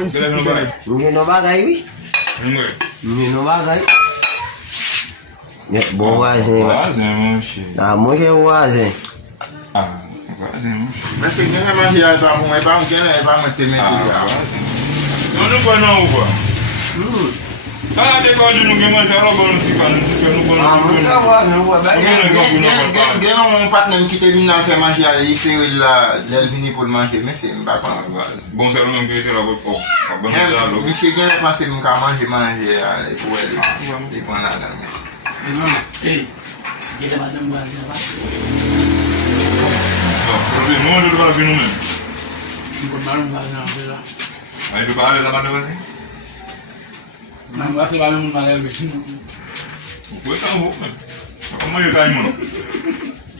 no bagay, oui. No bagay. Bon voisin. Moi, voisin. Mas se ganha mais reais para um, é para um, é para manter material. Eu não vou não, pô. Ah, depois de não ganhar, já roubou no ciclo, não vou Ganha um patrão que teve na fé manger e se ele lá, ele vinha por manger, mas sim, não vai Bom, se eu não me lá, vou pôr. Me cheguei a passar no carro manger, aí por ele, e por nada, mas. Ei, ele vai dar um gás, né? Não, ele vai vir no meio. Não gás, não, veja. Aí do cara, ele vai dar assim. Não gás, vai dar um gás. Foi tão rouco, né? Como ele tá aí, mano?